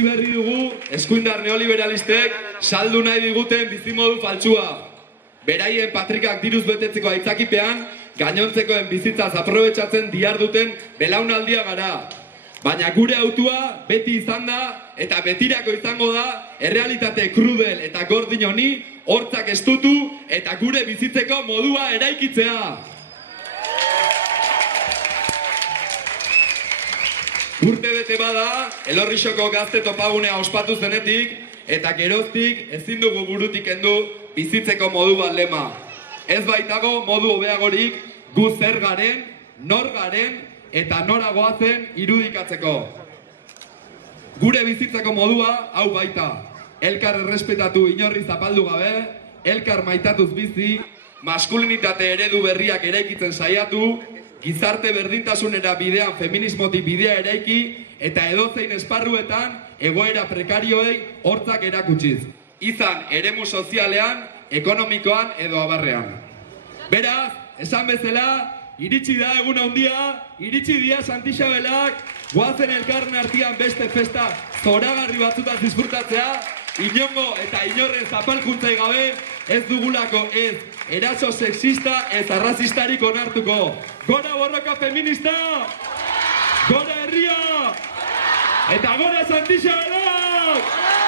Ikusi berri dugu, eskuindar neoliberalistek saldu nahi diguten bizimodu faltsua. Beraien patrikak diruz betetzeko aitzakipean, gainontzekoen bizitzaz aprobetxatzen diharduten belaunaldia gara. Baina gure autua beti izan da eta betirako izango da errealitate krudel eta gordin honi hortzak estutu eta gure bizitzeko modua eraikitzea. Urte bete bada, Elorrixoko gazte topagunea ospatu zenetik eta geroztik ezin dugu burutik kendu bizitzeko modu bat lema. Ez baitago modu hobeagorik gu zer garen, nor garen eta nora goazen irudikatzeko. Gure bizitzeko modua hau baita. Elkar errespetatu inorri zapaldu gabe, elkar maitatuz bizi, maskulinitate eredu berriak eraikitzen saiatu, gizarte berdintasunera bidean feminismotik bidea eraiki eta edozein esparruetan egoera prekarioei hortzak erakutsiz. Izan eremu sozialean, ekonomikoan edo abarrean. Beraz, esan bezala, iritsi da egun handia, iritsi dira Santixabelak, goazen elkarren artean beste festa zoragarri batzutaz disfrutatzea, inongo eta inorren zapalkuntzai gabe ez dugulako ez eraso sexista ez arrazistarik onartuko. Gora borroka feminista! Gora herria! Eta gora Santixabelak!